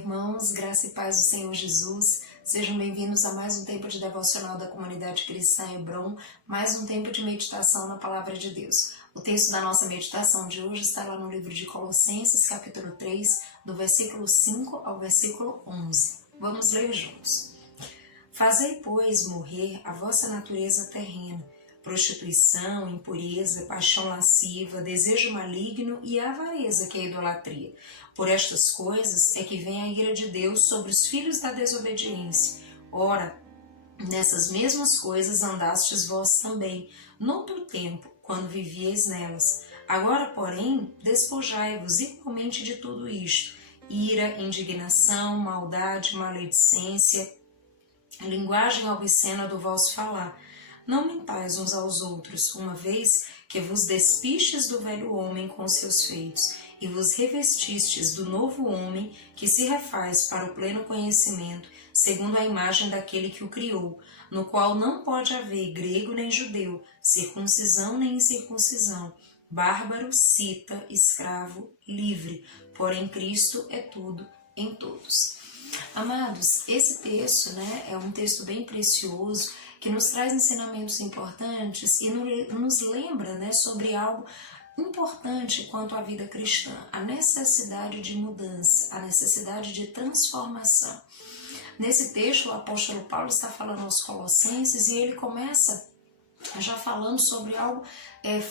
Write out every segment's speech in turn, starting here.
irmãos, graça e paz do Senhor Jesus. Sejam bem-vindos a mais um tempo de devocional da comunidade cristã Hebron, mais um tempo de meditação na palavra de Deus. O texto da nossa meditação de hoje está lá no livro de Colossenses, capítulo 3, do versículo 5 ao versículo 11. Vamos ler juntos. Fazei, pois, morrer a vossa natureza terrena, prostituição, impureza, paixão lasciva, desejo maligno e avareza, que é a idolatria. Por estas coisas é que vem a ira de Deus sobre os filhos da desobediência. Ora, nessas mesmas coisas andastes vós também, noutro tempo, quando vivieis nelas. Agora, porém, despojai-vos igualmente de tudo isto: ira, indignação, maldade, maledicência, linguagem obscena do vosso falar. Não mentais uns aos outros, uma vez que vos despistes do velho homem com seus feitos, e vos revestistes do novo homem, que se refaz para o pleno conhecimento, segundo a imagem daquele que o criou, no qual não pode haver grego nem judeu, circuncisão nem incircuncisão, bárbaro, cita, escravo, livre, porém Cristo é tudo em todos. Amados, esse texto, é um texto bem precioso, que nos traz ensinamentos importantes e nos lembra, sobre algo importante quanto à vida cristã, a necessidade de mudança, a necessidade de transformação. Nesse texto, o apóstolo Paulo está falando aos Colossenses e ele começa já falando sobre algo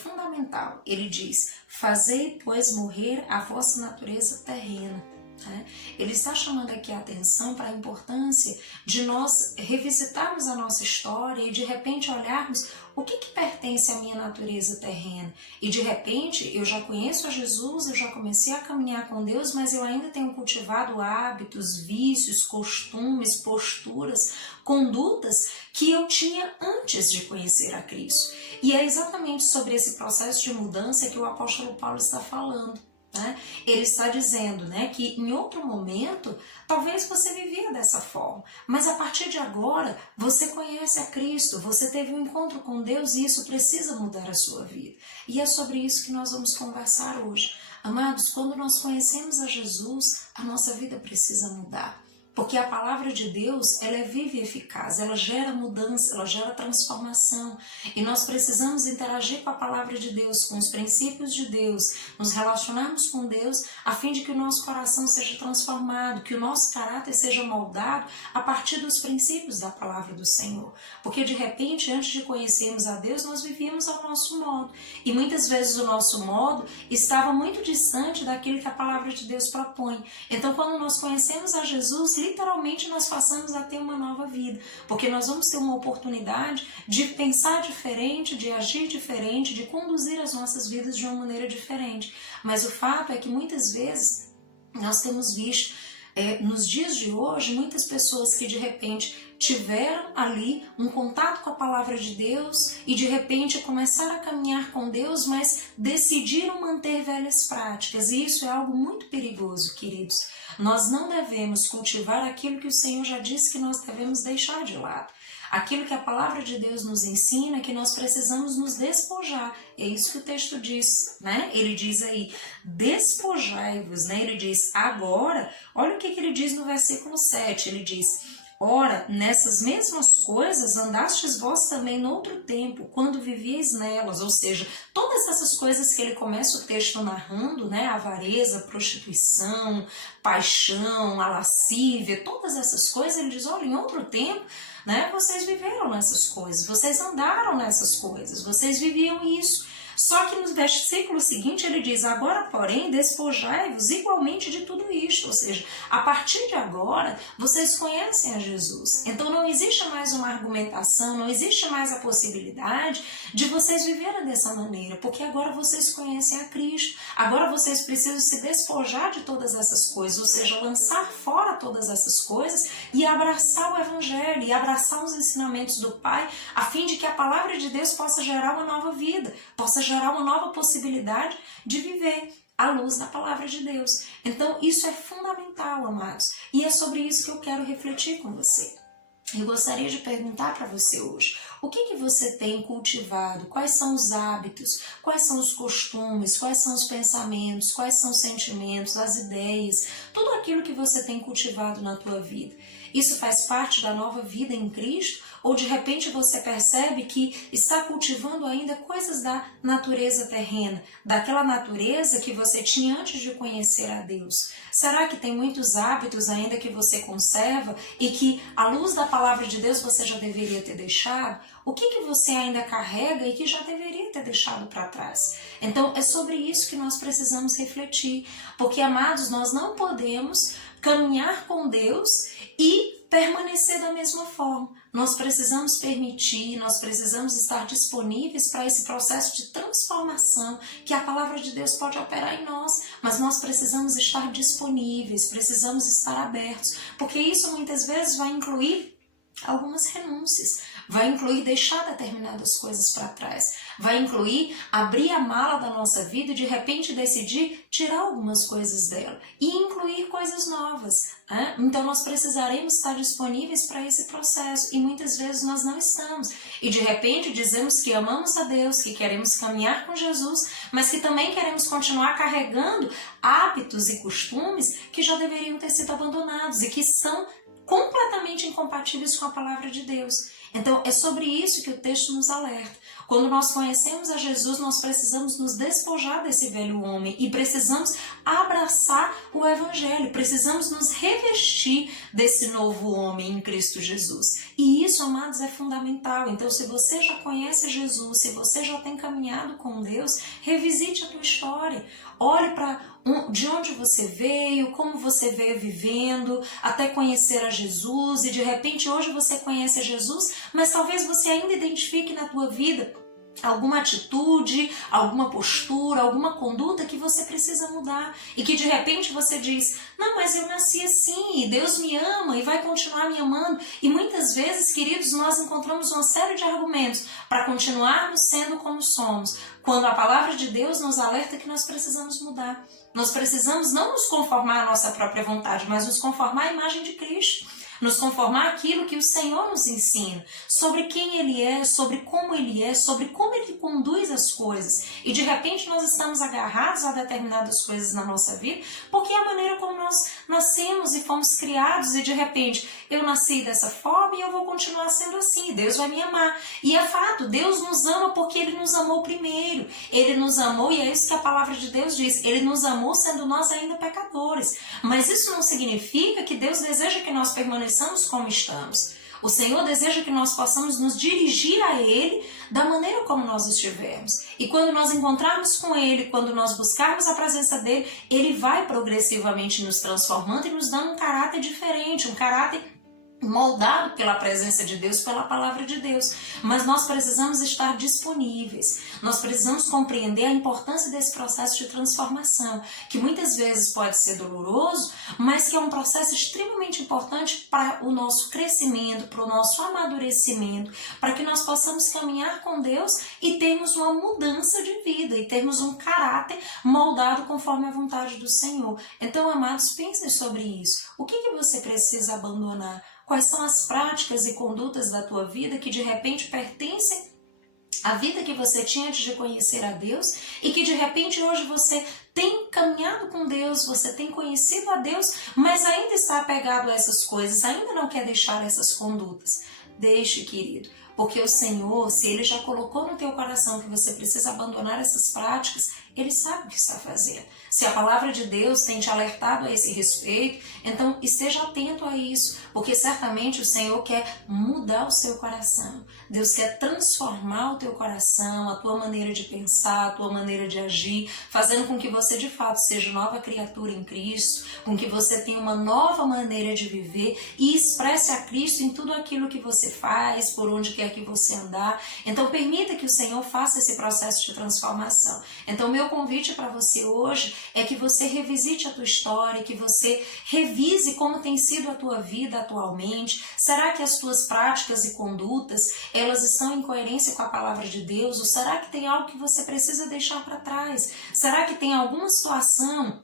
fundamental. Ele diz: fazei, pois, morrer a vossa natureza terrena. Ele está chamando aqui a atenção para a importância de nós revisitarmos a nossa história e de repente olharmos o que pertence à minha natureza terrena. E de repente eu já conheço a Jesus, eu já comecei a caminhar com Deus, mas eu ainda tenho cultivado hábitos, vícios, costumes, posturas, condutas que eu tinha antes de conhecer a Cristo. E é exatamente sobre esse processo de mudança que o apóstolo Paulo está falando. Ele está dizendo que em outro momento talvez você vivia dessa forma, mas a partir de agora você conhece a Cristo, você teve um encontro com Deus e isso precisa mudar a sua vida. E é sobre isso que nós vamos conversar hoje. Amados, quando nós conhecemos a Jesus, a nossa vida precisa mudar. Porque a palavra de Deus, ela é viva e eficaz, ela gera mudança, ela gera transformação. E nós precisamos interagir com a palavra de Deus, com os princípios de Deus, nos relacionarmos com Deus, a fim de que o nosso coração seja transformado, que o nosso caráter seja moldado a partir dos princípios da palavra do Senhor. Porque de repente, antes de conhecermos a Deus, nós vivíamos ao nosso modo. E muitas vezes o nosso modo estava muito distante daquilo que a palavra de Deus propõe. Então, quando nós conhecemos a Jesus, literalmente nós passamos a ter uma nova vida, porque nós vamos ter uma oportunidade de pensar diferente, de agir diferente, de conduzir as nossas vidas de uma maneira diferente. Mas o fato é que muitas vezes nós temos visto nos dias de hoje muitas pessoas que de repente tiveram ali um contato com a palavra de Deus e de repente começaram a caminhar com Deus, mas decidiram manter velhas práticas, e isso é algo muito perigoso, queridos. Nós não devemos cultivar aquilo que o Senhor já disse que nós devemos deixar de lado. Aquilo que a palavra de Deus nos ensina é que nós precisamos nos despojar. É isso que o texto diz, Ele diz aí, despojai-vos, Ele diz agora, olha o que ele diz no versículo 7, ele diz: ora, nessas mesmas coisas andastes vós também noutro tempo, quando vivieis nelas. Ou seja, todas essas coisas que ele começa o texto narrando, a avareza, a prostituição, paixão, a lascívia, todas essas coisas, ele diz, olha, em outro tempo, vocês viveram nessas coisas, vocês andaram nessas coisas, vocês viviam isso. Só que no versículo seguinte ele diz: agora, porém, despojai-vos igualmente de tudo isto. Ou seja, a partir de agora, vocês conhecem a Jesus. Então não existe mais uma argumentação, não existe mais a possibilidade de vocês viverem dessa maneira, porque agora vocês conhecem a Cristo. Agora vocês precisam se despojar de todas essas coisas, ou seja, lançar fora todas essas coisas e abraçar o Evangelho, e abraçar os ensinamentos do Pai, a fim de que a palavra de Deus possa gerar uma nova vida, possa gerar uma nova possibilidade de viver à luz da palavra de Deus. Então isso é fundamental, amados, e é sobre isso que eu quero refletir com você. Eu gostaria de perguntar para você hoje: O que você tem cultivado? Quais são os hábitos? Quais são os costumes? Quais são os pensamentos? Quais são os sentimentos? As ideias? Tudo aquilo que você tem cultivado na tua vida. Isso faz parte da nova vida em Cristo? Ou de repente você percebe que está cultivando ainda coisas da natureza terrena, daquela natureza que você tinha antes de conhecer a Deus? Será que tem muitos hábitos ainda que você conserva e que, à luz da palavra de Deus, você já deveria ter deixado? O que você ainda carrega e que já deveria ter deixado para trás? Então, é sobre isso que nós precisamos refletir, porque, amados, nós não podemos caminhar com Deus e permanecer da mesma forma. Nós precisamos permitir, nós precisamos estar disponíveis para esse processo de transformação que a palavra de Deus pode operar em nós, mas nós precisamos estar disponíveis, precisamos estar abertos, porque isso muitas vezes vai incluir algumas renúncias, vai incluir deixar determinadas coisas para trás, vai incluir abrir a mala da nossa vida e de repente decidir tirar algumas coisas dela e incluir coisas novas. Então nós precisaremos estar disponíveis para esse processo e muitas vezes nós não estamos. E de repente dizemos que amamos a Deus, que queremos caminhar com Jesus, mas que também queremos continuar carregando hábitos e costumes que já deveriam ter sido abandonados e que são completamente incompatíveis com a palavra de Deus. Então, é sobre isso que o texto nos alerta. Quando nós conhecemos a Jesus, nós precisamos nos despojar desse velho homem e precisamos abraçar o Evangelho, precisamos nos revestir desse novo homem em Cristo Jesus. E isso, amados, é fundamental. Então, se você já conhece Jesus, se você já tem caminhado com Deus, revisite a tua história. Olhe para de onde você veio, como você veio vivendo, até conhecer a Jesus, e de repente hoje você conhece a Jesus, mas talvez você ainda identifique na tua vida alguma atitude, alguma postura, alguma conduta que você precisa mudar e que de repente você diz, não, mas eu nasci assim, Deus me ama e vai continuar me amando. E muitas vezes, queridos, nós encontramos uma série de argumentos para continuarmos sendo como somos, quando a palavra de Deus nos alerta que nós precisamos mudar. Nós precisamos não nos conformar à nossa própria vontade, mas nos conformar à imagem de Cristo. Nos conformar àquilo que o Senhor nos ensina, sobre quem Ele é, sobre como Ele conduz as coisas. E de repente nós estamos agarrados a determinadas coisas na nossa vida, porque é a maneira como nós nascemos e fomos criados, e de repente eu nasci dessa forma e eu vou continuar sendo assim, Deus vai me amar. E é fato, Deus nos ama porque Ele nos amou primeiro. Ele nos amou, e é isso que a palavra de Deus diz, Ele nos amou sendo nós ainda pecadores. Mas isso não significa que Deus deseja que nós permaneçamos como estamos. O Senhor deseja que nós possamos nos dirigir a Ele da maneira como nós estivermos. E quando nós encontrarmos com Ele, quando nós buscarmos a presença dEle, Ele vai progressivamente nos transformando e nos dando um caráter diferente, um caráter moldado pela presença de Deus, pela palavra de Deus. Mas nós precisamos estar disponíveis, nós precisamos compreender a importância desse processo de transformação, que muitas vezes pode ser doloroso, mas que é um processo extremamente importante para o nosso crescimento, para o nosso amadurecimento, para que nós possamos caminhar com Deus e termos uma mudança de vida, e termos um caráter moldado conforme a vontade do Senhor. Então, amados, pensem sobre isso. O que você precisa abandonar? Quais são as práticas e condutas da tua vida que de repente pertencem à vida que você tinha antes de conhecer a Deus e que de repente hoje você tem caminhado com Deus, você tem conhecido a Deus, mas ainda está apegado a essas coisas, ainda não quer deixar essas condutas? Deixe, querido, porque o Senhor, se Ele já colocou no teu coração que você precisa abandonar essas práticas, Ele sabe o que está fazendo. Se a palavra de Deus tem te alertado a esse respeito, então esteja atento a isso, porque certamente o Senhor quer mudar o seu coração. Deus quer transformar o teu coração, a tua maneira de pensar, a tua maneira de agir, fazendo com que você de fato seja nova criatura em Cristo, com que você tenha uma nova maneira de viver e expresse a Cristo em tudo aquilo que você faz, por onde quer que você andar. Então permita que o Senhor faça esse processo de transformação. Então meu convite para você hoje é que você revisite a tua história, que você revise como tem sido a tua vida atualmente. Será que as tuas práticas e condutas, elas estão em coerência com a palavra de Deus? Ou será que tem algo que você precisa deixar para trás? Será que tem alguma situação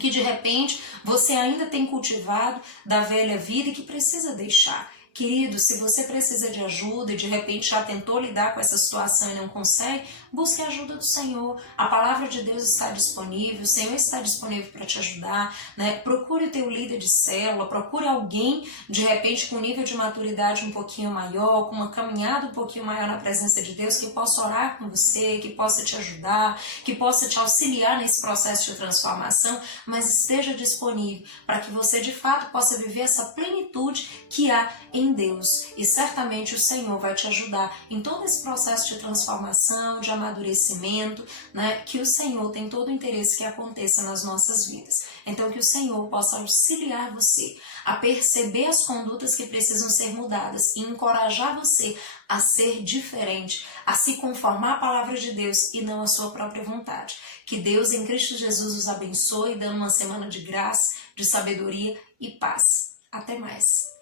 que de repente você ainda tem cultivado da velha vida e que precisa deixar? Querido, se você precisa de ajuda e de repente já tentou lidar com essa situação e não consegue, busque a ajuda do Senhor. A palavra de Deus está disponível, o Senhor está disponível para te ajudar, né? Procure o teu líder de célula, procure alguém de repente com nível de maturidade um pouquinho maior, com uma caminhada um pouquinho maior na presença de Deus, que possa orar com você, que possa te ajudar, que possa te auxiliar nesse processo de transformação, mas esteja disponível para que você de fato possa viver essa plenitude que há em Deus. E certamente o Senhor vai te ajudar em todo esse processo de transformação, de amadurecimento, né? Que o Senhor tem todo o interesse que aconteça nas nossas vidas. Então que o Senhor possa auxiliar você a perceber as condutas que precisam ser mudadas e encorajar você a ser diferente, a se conformar à palavra de Deus e não à sua própria vontade. Que Deus em Cristo Jesus os abençoe, dando uma semana de graça, de sabedoria e paz. Até mais!